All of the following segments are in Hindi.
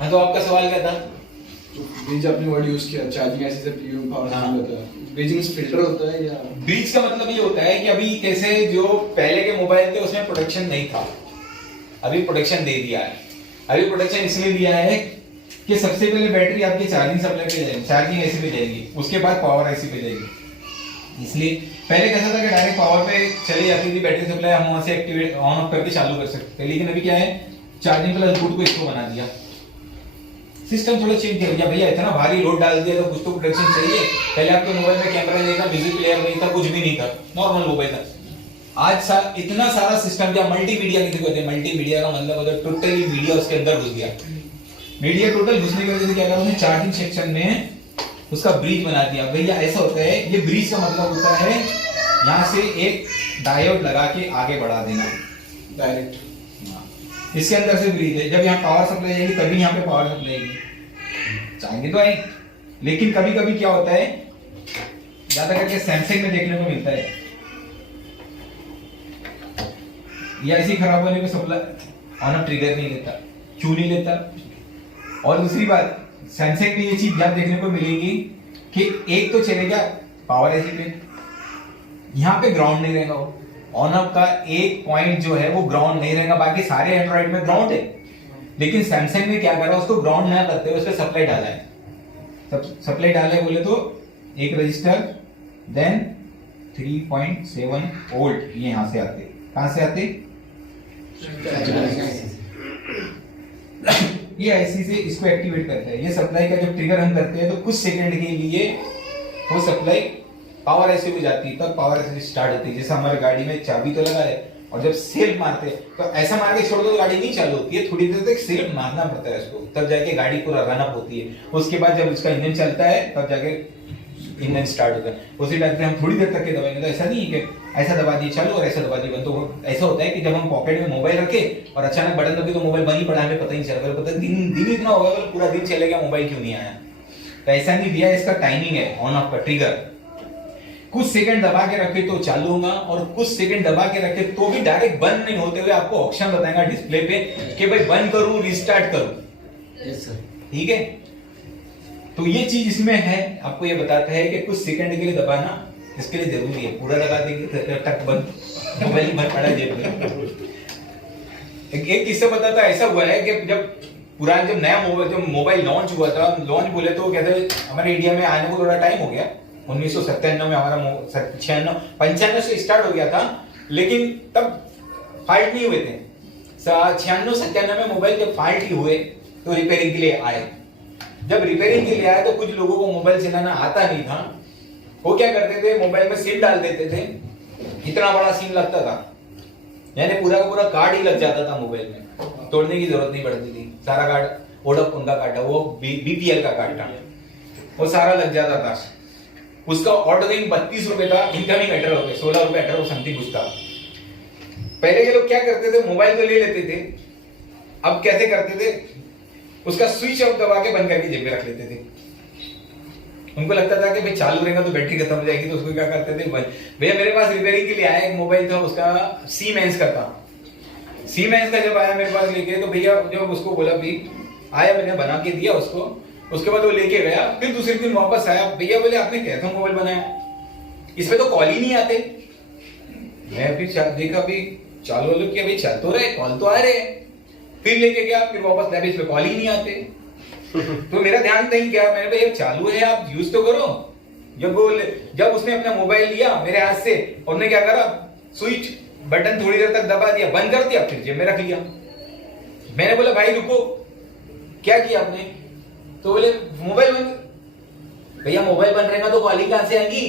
हाँ, तो आपका सवाल क्या था? ब्रिज आपने वर्ड यूज किया, चार्जिंग ऐसे से प्रीमियम पावर हाँ। होता है। ब्रिजिंग फिल्टर होता है या ब्रिज का मतलब ये होता है कि अभी कैसे जो पहले के मोबाइल थे उसमें प्रोटेक्शन नहीं था, अभी प्रोटेक्शन दे दिया है। अभी प्रोटेक्शन इसलिए दिया है कि सबसे पहले बैटरी आपकी चार्जिंग सप्लाई पे जाएगी, चार्जिंग ऐसी पे जाएगी, उसके बाद पावर ऐसी पे जाएगी। इसलिए पहले कैसा था कि डायरेक्ट पावर पे चली जाती थी बैटरी सप्लाई, हम वहां से एक्टिवेट ऑन ऑफ करके चालू कर सकते थे। लेकिन अभी क्या है, चार्जिंग प्लस बूट को इसको बना दिया, सिस्टम थोड़ा चेंज कर दिया। भैया इतना भारी लोड डाल दिया तो कुछ तो प्रोटेक्शन चाहिए। पहले आपके मोबाइल में कैमरा नहीं था, म्यूजिक प्लेयर नहीं था, कुछ भी नहीं था, नॉर्मल मोबाइल था। आज इतना सारा सिस्टम क्या मल्टीमीडिया किसी को कहते हैं, मल्टीमीडिया का मतलब होता है टोटली मीडिया उसके अंदर घुस गया। मीडिया टोटल घुसने की वजह से क्या करा उसने, चार्जिंग सेक्शन में उसका ब्रिज बना दिया। भैया ऐसा होता है, ये ब्रिज का मतलब होता है यहाँ से एक डायोड लगा के आगे बढ़ा देना डायरेक्ट। इसके अंदर से ब्रिज है। जब यहाँ पावर सप्लाई जाएगी तभी यहाँ पे पावर सप्लाई आएगी, चाहेंगे तो आएगी। लेकिन कभी कभी क्या होता है, ज्यादा करके सैमसंग में देखने को मिलता है, या ऐसी खराब होने पे सप्लाई ऑन ट्रिगर नहीं लेता, क्यों नहीं लेता। और दूसरी बात, सैमसंग में ये चीज ज्यादा देखने को मिलेगी कि एक तो चलेगा पावर ऐसी पे, यहाँ पे ग्राउंड नहीं रहेगा, वो ऑन ऑफ का एक पॉइंट जो है वो ग्राउंड नहीं रहेगा। बाकी सारे एंड्रॉइड में ग्राउंड है, लेकिन सैमसंग ने क्या करा, उसको ग्राउंड ना करते हुए उसमें सप्लाई डाला है। सप्लाई डाला है बोले तो एक रजिस्टर, देन 3.7 वोल्ट ये यहां से आते, कहां से आते, ये आईसी से इसको एक्टिवेट करता है। ये सप्लाई का जब ट्रिगर हम करते हैं तो कुछ सेकंड के लिए वो सप्लाई पावर ऐसे हो जाती है, तब पावर ऐसे स्टार्ट होती है। जैसे हमारी गाड़ी में चाबी तो लगा है और जब सेल्फ मारते हैं तो ऐसा मार के छोड़ दो तो गाड़ी नहीं चालू होती है, थोड़ी देर तक सेल्फ मारना पड़ता है उसको, तब जाके गाड़ी पूरा रन अप होती है। उसके बाद जब उसका इंजन चलता है तब जाके इंजन स्टार्ट होता है। उसी टाइप से हम थोड़ी देर तक के दबाएंगे तो ऐसा नहीं है कि ऐसा दबा दिए चालू और ऐसा दबा दिए बंद। तो ऐसा होता है कि जब हम पॉकेट में मोबाइल रखे और अचानक बटन दबे तो मोबाइल बंद ही पड़ा, हमें पता ही नहीं चला, पता दिन इतना होगा पूरा दिन चलेगा मोबाइल क्यों नहीं आया। तो ऐसा नहीं दिया, इसका टाइमिंग है ऑन ऑफ का ट्रिगर। कुछ सेकंड दबा के रखे तो चालू होगा और कुछ सेकंड दबा के रखे तो भी डायरेक्ट बंद नहीं होते हुए आपको ऑप्शन बताएगा डिस्प्ले पे कि भाई बंद करूं रिस्टार्ट करूं। Yes sir. ठीक है, तो ये चीज इसमें है, आपको ये बताता है कि कुछ सेकंड के लिए दबाना इसके लिए जरूरी है। पूरा दबा देंगे तो टक बंद, मोबाइल भर पड़ा जेब में। एक किस्सा बताता, ऐसा हुआ है कि जब पुराना जब नया मोबाइल लॉन्च हुआ था, लॉन्च बोले तो कहते हमारे इंडिया में आने को थोड़ा टाइम हो गया। 1997 में हमारा 95 से स्टार्ट हो गया था, लेकिन तब फॉल्ट नहीं हुए थे। 96-97 में मोबाइल जब फॉल्ट हुए तो रिपेयरिंग के लिए आए। जब रिपेयरिंग के लिए आए तो कुछ लोगों को मोबाइल चलाना आता नहीं था। वो क्या करते थे, मोबाइल में सिम डाल देते थे, इतना बड़ा सिम लगता था, यानी पूरा का पूरा कार्ड ही लग जाता था मोबाइल में, तोड़ने की जरूरत नहीं पड़ती थी। सारा कार्ड वोडाफोन का कार्ड था, वो बीपीएल का कार्ड था, वो सारा लग जाता था। उसका आउटगोइंग 32 रुपए था, इनकमिंग 18 रुपए, 16 रुपए 18 समथिंग उसका। पहले के लोग क्या करते थे, मोबाइल तो ले लेते थे, अब कैसे करते थे, उसका स्विच ऑफ दबा के बंद करके जेब में रख लेते थे। उनको लगता था कि भाई चालू रहेगा तो बैटरी खत्म हो जाएगी, तो उसको क्या करते थे, भैया मेरे पास रिपेयरिंग के लिए आया एक मोबाइल था, उसका सीमेंस का था। सीमेंस का जब आया मेरे पास लेके, तो भैया जब उसको बोला भी आया, मैंने बना के दिया उसको, उसके बाद वो लेके गया, फिर दूसरे दिन वापस आया, भैया बोले आपने कैसा मोबाइल बनाया, इसमें तो कॉल ही नहीं आते। मैं फिर देखा भी चालू वालू किया, भाई चल तो रहे, कॉल तो आ रहे, फिर लेके गया, फिर वापस लाया, इसमें कॉल ही नहीं आते। तो मेरा ध्यान नहीं गया, मैंने भाई चालू है आप यूज तो करो। जब उसने अपना मोबाइल लिया मेरे हाथ से, उसने क्या करा, स्विच बटन थोड़ी देर तक दबा दिया, बंद कर दिया, फिर जेब में रख लिया। मैंने बोला भाई रुको, क्या किया आपने, तो बोले मोबाइल बंद। भैया मोबाइल बन रहेगा तो कॉलिंग कहां से आएगी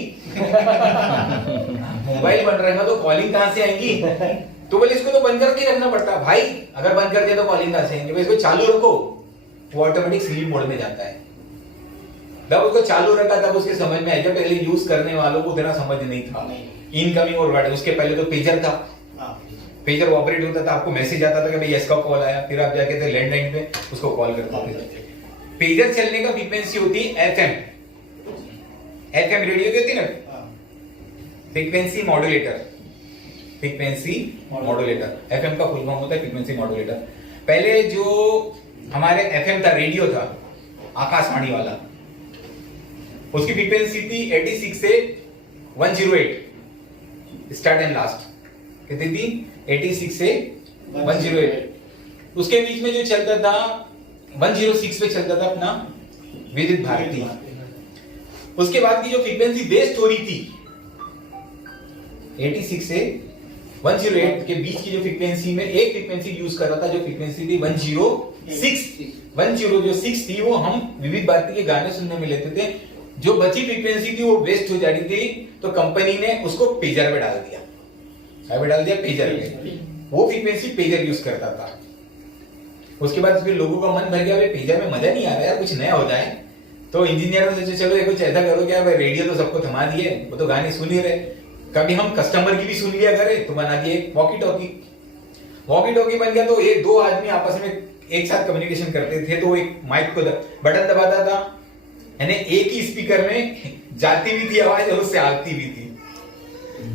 मोबाइल बन रहेगा तो कॉलिंग कहां से आएगी, तो बोले इसको तो बंद करके रखना पड़ता है। भाई अगर बंद कर दिया तो कॉलिंग कहां से आएंगे, भाई इसको चालू रखो, वो ऑटोमेटिक स्लीप मोड में जाता है। जब उसको चालू रखा तब उसके समझ में आया, पहले यूज करने वालों को उतना समझ नहीं था। इनकमिंग और आउटगोइंग, उसके पहले तो पेजर था, पेजर ऑपरेट होता था, आपको मैसेज आता था कि भाई इसका कॉल आया, फिर आप जाके थे लैंडलाइन पे उसको कॉल करते थे। पेजर चलने का फ्रीक्वेंसी होती है एफएम रेडियो कहती है ना, frequency modulator, frequency modulator, FM का फुल फॉर्म होता है फ्रीक्वेंसी मॉड्यूलेटर। पहले जो हमारे एफएम था, रेडियो था, आकाशवाणी वाला, उसकी फ्रीक्वेंसी थी 86 से 108 स्टार्ट एंड लास्ट, कितनी थी? 86 से 108। उसके बीच में जो चलता था 106 पे चलता था अपना विदित भारती। उसके बाद की जो फ्रीक्वेंसी बेस्ड हो रही थी 86 से 108 के बीच की जो फ्रीक्वेंसी में एक फ्रीक्वेंसी यूज कर रहा था, जो फ्रीक्वेंसी थी 106 थी, वो हम विविध भारती के गाने सुनने में लेते थे। जो बची फ्रीक्वेंसी थी वो वेस्ट हो जा रही थी, तो कंपनी ने उसको पेजर पे डाल दिया। क्या पे डाल दिया? पेजर पे। वो फ्रीक्वेंसी पेजर यूज करता था। उसके बाद फिर लोगों का मन भर गया, भाई पेजर में मजा नहीं आ रहा यार, कुछ नया हो जाए। तो इंजीनियर ने सोचा चलो ये कुछ ऐसा करो क्या, भाई रेडियो तो सबको थमा दिए, वो तो गाने सुन ही रहे, कभी हम कस्टमर की भी सुन लिया करें, तो बना दिए वॉकी टॉकी। वॉकी टॉकी बन गया, तो ये दो आदमी आपस में एक साथ कम्युनिकेशन करते थे, तो एक माइक को बटन दबाता था, यानी एक ही स्पीकर में जाती भी थी आवाज और उससे आती भी थी।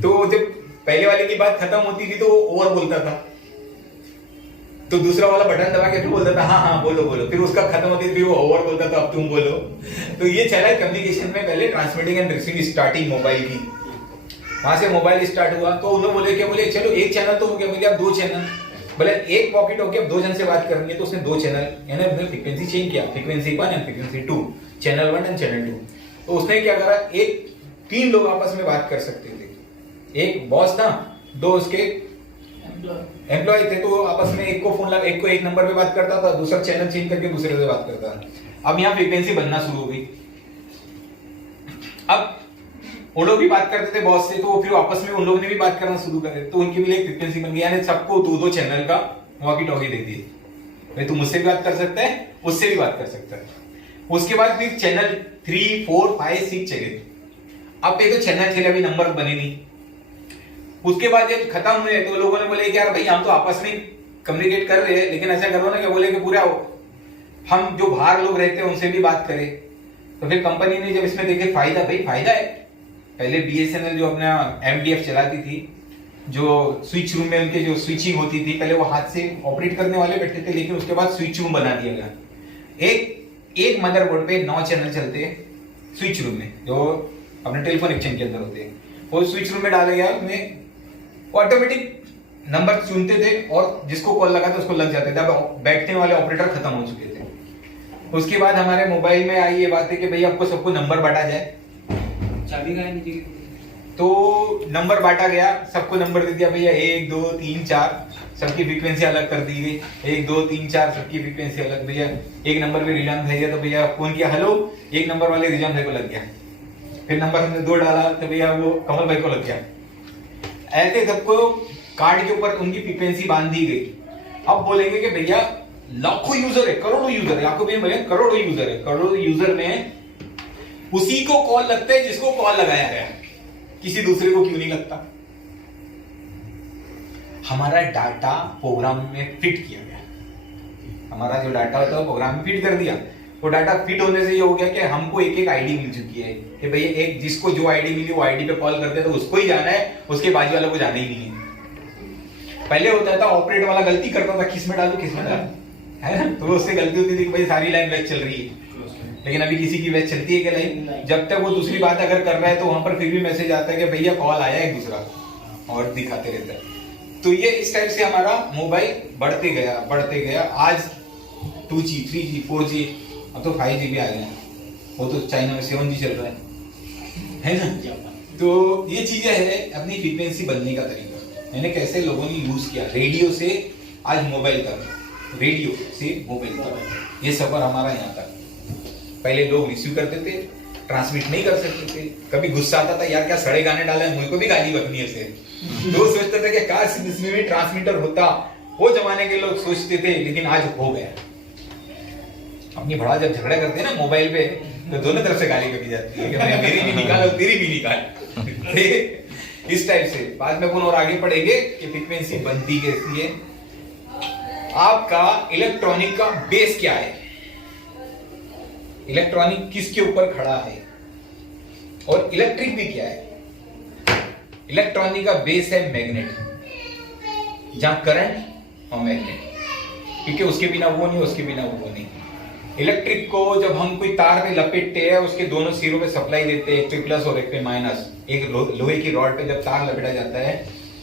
तो जब पहले वाले की बात खत्म होती थी तो वो ओवर बोलता था, तो दूसरा वाला बटन दबा के फिर बोलता था हाँ हाँ बोलो बोलो, फिर उसका खत्म होती थी, फिर वो ओवर बोलता था अब तुम बोलो। तो ये चला कम्युनिकेशन में पहले transmitting and receiving starting mobile की, वहां से मोबाइल स्टार्ट हुआ। तो उन्होंने बोले क्या, बोले चलो एक चैनल तो हो गया, बोले अब दो चैनल, बोले एक वॉकी टॉकी अब दो जन से बात करनी है, तो उसने दो चैनल यानी फ्रीक्वेंसी चेंज किया, frequency 1 and frequency 2, channel 1 and channel 2। तो उसने क्या करा, एक 3 लोग आपस में बात कर सकते थे, एक बॉस था, दो उसके एम्प्लॉय थे, तो आपस में एक को फोन लगा, एक को एक नंबर पे बात करता था, दूसरा चैनल चेंज करके दूसरे से बात करता था। अब यहाँ फ्रीक्वेंसी बनना शुरू हो गई। अब वो लोग भी बात करते थे बॉस से, तो फिर आपस में उन लोगों ने भी बात करना शुरू कर, तो उनकी भी एक फ्रीक्वेंसी बन गई, यानी सबको दो चैनल का वॉकी टॉकी दे दी, भाई तू मुझसे भी बात कर सकता है, उससे भी बात कर सकता है। उसके बाद फिर चैनल 3, 4, 5, 6 चले। अब ये तो चैनल चले, अभी नंबर बने नहीं। उसके बाद जब खत्म हुए तो लोगों ने बोले यार भाई हम तो आपस में कम्युनिकेट कर रहे हैं, लेकिन ऐसा करो ना, क्या बोले कि पूरा हम जो बाहर लोग रहते हैं उनसे भी बात करें। तो फिर कंपनी ने जब इसमें देखे फायदा, भाई फायदा है, पहले बीएसएनएल जो अपना एमडीएफ चलाती थी, जो स्विच रूम में उनके जो स्विचिंग होती थी, पहले वो हाथ से ऑपरेट करने वाले बैठते थे, लेकिन उसके बाद स्विच रूम बना दिया गया। एक मदरबोर्ड पे 9 चैनल चलते हैं स्विच रूम में, जो अपने टेलीफोन एक्सचेंज के अंदर होते हैं, वो स्विच रूम में डाला गया, उसमें ऑटोमेटिक नंबर चुनते थे और जिसको कॉल लगा था उसको लग जाते थे। अब बैठने वाले ऑपरेटर खत्म हो चुके थे। उसके बाद हमारे मोबाइल में आई ये बात है कि भैया आपको सबको नंबर बांटा जाए, चाबी कहाँ है? तो नंबर बांटा गया, सबको नंबर दे दिया, भैया 1 2 3 4, सबकी फ्रीक्वेंसी अलग कर दी गई, 1 2 3 4 सबकी फ्रीक्वेंसी अलग। भैया एक नंबर पे रिजान भाई है, तो भैया फोन किया हेलो, एक नंबर वाले रिजान भाई को लग गया, फिर नंबर हमने 2 डाला तो भैया वो कमल भाई को लग गया। ऐसे सबको कार्ड के ऊपर उनकी फ्रीक्वेंसी बांध दी गई। अब बोलेंगे कि भैया लाखों यूजर है, करोड़ों यूजर है, आपको भैया करोड़ों यूजर है, करोड़ों यूजर में उसी को कॉल लगता है जिसको कॉल लगाया गया, किसी दूसरे को क्यों नहीं लगता? हमारा डाटा प्रोग्राम में फिट किया गया, हमारा जो डाटा होता है प्रोग्राम में फिट कर दिया। वो डाटा फिट होने से ये हो गया कि हमको एक आईडी मिल चुकी है कि भैया एक जिसको जो आईडी मिली वो आईडी पे कॉल करते हैं तो उसको ही जाना है, उसके बाजू वाले को जाना ही नहीं है। पहले होता था ऑपरेटर वाला गलती करता था, किस में डालू है ना, तो उससे गलती होती थी कि भाई सारी लाइन वेस्ट चल रही है, लेकिन अभी किसी की वेस्ट चलती है कि लाइन, जब तक वो दूसरी बात अगर कर रहा है तो वहां पर फिर भी मैसेज आता है कि भैया कॉल आया एक दूसरा और दिखाते रहता है। तो ये इस टाइप से हमारा मोबाइल बढ़ते गया। आज 2G 3G 4G, अब तो 5G भी आ गया, वो तो चाइना में 7G चल रहा है ना। तो ये चीजें है अपनी फ्रीक्वेंसी बनने का तरीका, मैंने कैसे लोगों ने यूज किया, रेडियो से आज मोबाइल तक, रेडियो से मोबाइल तक, ये सफर हमारा यहाँ तक। पहले लोग रिसीव करते थे, ट्रांसमिट नहीं कर सकते थे, कभी गुस्सा आता था यार क्या सड़े गाने डाले, मुझको भी गाली बकनी है से, लोग सोचते थे कि काश इसमें भी ट्रांसमीटर होता, वो जमाने के लोग सोचते थे, लेकिन आज हो गया। अपनी भड़ा जब झगड़ा करते हैं ना मोबाइल पे, तो दोनों तरफ से गाली बकी जाती है कि मेरी भी निकाल और तेरी भी निकाल। इस टाइप से बाद में कौन और आगे पढ़ेंगे कि फ्रीक्वेंसी बनती कैसी है। आपका इलेक्ट्रॉनिक का बेस क्या है, इलेक्ट्रॉनिक किसके ऊपर खड़ा है, और इलेक्ट्रिक भी क्या है। इलेक्ट्रॉनिक का बेस है मैग्नेट, जहां करंट और मैग्नेट, क्योंकि उसके बिना वो नहीं, उसके बिना वो नहीं। इलेक्ट्रिक को जब हम कोई तार में लपेटते हैं, उसके दोनों सिरों पे सप्लाई देते हैं, एक पे प्लस और एक पे माइनस। एक लोहे की रॉड पे जब तार लपेटा जाता है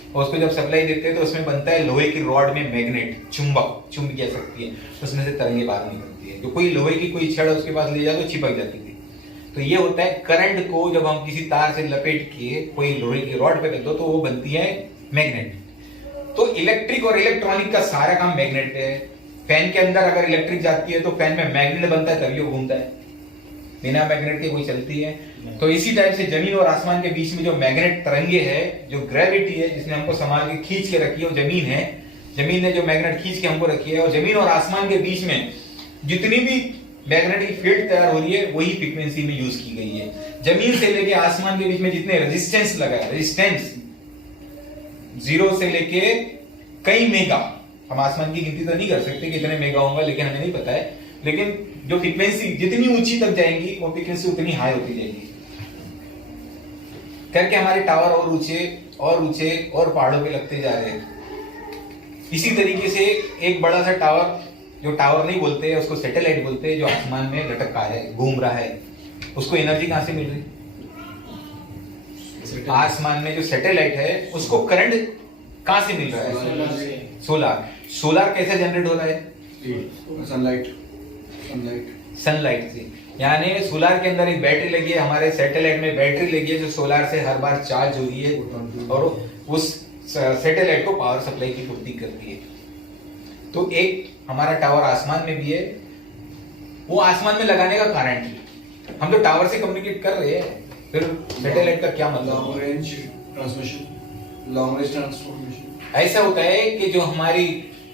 और उसको जब सप्लाई देते हैं तो उसमें बनता है लोहे की रॉड में मैग्नेट, चुंबक, चुंब कह सकती है, उसमें से तरंगे बाहर निकलती है। जो कोई लोहे की कोई छड़ उसके पास ले जाए तो चिपक जाती थी। तो ये होता है करंट को जब हम किसी तार से लपेट के कोई लोहे की रॉड पे रख दो तो वो बनती है मैग्नेट। तो इलेक्ट्रिक और इलेक्ट्रॉनिक का सारा काम मैग्नेट पे है। फैन के अंदर अगर इलेक्ट्रिक जाती है तो फैन में मैग्नेट बनता है तभी वो घूमता है, बिना मैग्नेट के कोई चलती है। तो इसी टाइप से जमीन और आसमान के बीच में जो मैग्नेट तरंगे है, जो ग्रेविटी है जिसने हमको संभाल के खींच के रखी है, वो जमीन है। जमीन ने जो मैग्नेट खींच के हमको रखी है, और जमीन और आसमान के बीच में जितनी भी मैग्नेटिक फील्ड तैयार हो रही है वही फ्रीक्वेंसी में यूज की गई है। जमीन से लेके आसमान के बीच में जितने रेजिस्टेंस लगा है, रेजिस्टेंस 0 से लेके कई मेगा, हम आसमान की गिनती तो नहीं कर सकते कि इतने मेगा होगा, लेकिन हमें नहीं पता है। लेकिन जो फ्रीक्वेंसी जितनी ऊंची तक जाएंगी वो फ्रीक्वेंसी उतनी हाई होती जाएगी, करके हमारे टावर और ऊंचे और ऊंचे और पहाड़ों पे लगते जा रहे हैं। इसी तरीके से एक बड़ा सा टावर, जो टावर नहीं बोलते उसको सैटेलाइट बोलते हैं, जो आसमान में लटका है, घूम रहा है, उसको एनर्जी कहां से मिल रही? आसमान में जो सैटेलाइट है उसको करंट कहां से मिल रहा है? सोलार। सोलार कैसे जनरेट हो रहा है? सनलाइट से। यानी सोलार के अंदर एक बैटरी लगी है, हमारे सैटेलाइट में बैटरी लगी है जो सोलार से हर बार चार्ज हो रही है और उस सैटेलाइट को पावर सप्लाई की पूर्ति करती है। तो एक हमारा टावर आसमान में भी है, वो आसमान में लगाने का कारण क्या? हम तो टावर से कम्युनिकेट कर रहे हैं, फिर सैटेलाइट का क्या मतलब? Long range transmission, long range transformation. ऐसा होता है कि जो हमारी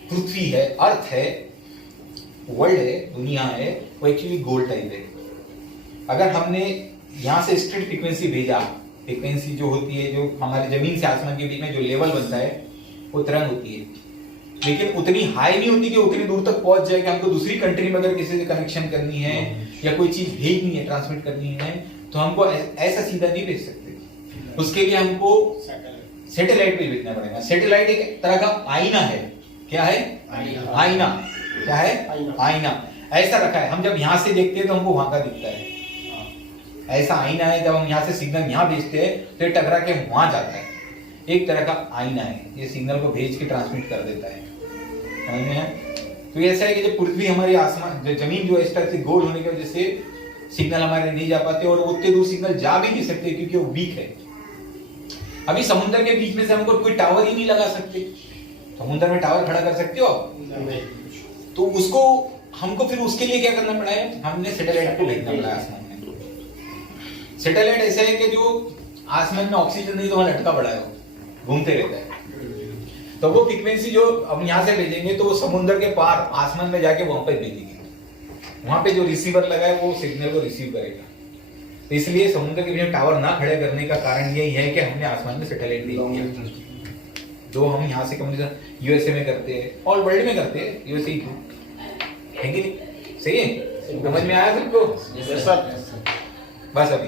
पृथ्वी है, अर्थ है, वर्ल्ड है, दुनिया है, वो एक्चुअली गोल टाइप है। अगर हमने यहाँ से स्ट्रेट फ्रीक्वेंसी भेजा, फ्रीक्वेंसी जो होती है, जो हमारे जमीन से आसमान के बीच में जो लेवल बनता है वो तरंग होती है, लेकिन उतनी हाई नहीं होती कि उतनी दूर तक पहुंच जाए कि हमको दूसरी कंट्री में अगर किसी से कनेक्शन करनी है या कोई चीज भेजनी है, ट्रांसमिट करनी है, तो हमको ऐसा सीधा नहीं भेज सकते। उसके लिए हमको सैटेलाइट पे भेजना पड़ेगा। सैटेलाइट एक तरह का आईना है। क्या है? आईना। क्या है? आईना। ऐसा रखा है, हम जब यहाँ से देखते हैं तो हमको वहां का दिखता है। ऐसा आईना है, जब हम यहाँ से सिग्नल यहाँ भेजते हैं तो ये टकरा के वहां जाता है। एक तरह का आईना है, ये सिग्नल को भेज के ट्रांसमिट कर देता है। समझ में है? तो ऐसा है कि जब पृथ्वी हमारी आसमान, जो जमीन जो इस तरह से गोल होने की वजह से सिग्नल हमारे नहीं जा पाते, और उतने दूर सिग्नल जा भी नहीं सकते क्योंकि वो वीक है। अभी समुद्र के बीच में से हमको कोई टावर ही नहीं लगा सकते। समुद्र में टावर खड़ा कर सकते हो आप? तो उसको हमको फिर उसके लिए क्या करना पड़ा है? हमने सैटेलाइट को भेजना पड़ा है आसमान में। सैटेलाइट ऐसा है कि जो आसमान में ऑक्सीजन नहीं तो वहां लटका पड़ा है, घूमते रहता है। तो वो फ्रीक्वेंसी जो अब यहाँ से भेजेंगे तो वो समुद्र के पार आसमान में जाके वहां पे भेजेंगे। वहां पे जो रिसीवर लगा है वो सिग्नल को रिसीव करेगा। तो इसलिए समुद्र के बीच टावर ना खड़े करने का कारण यही है कि हमने आसमान में सैटेलाइट दे दिया, जो हम यहाँ से कम्युनिकेशन यूएसए में करते हैं, ऑल वर्ल्ड में करते हैं, यूएसए है कि नहीं? सही है? समझ में आया सबको? बस अभी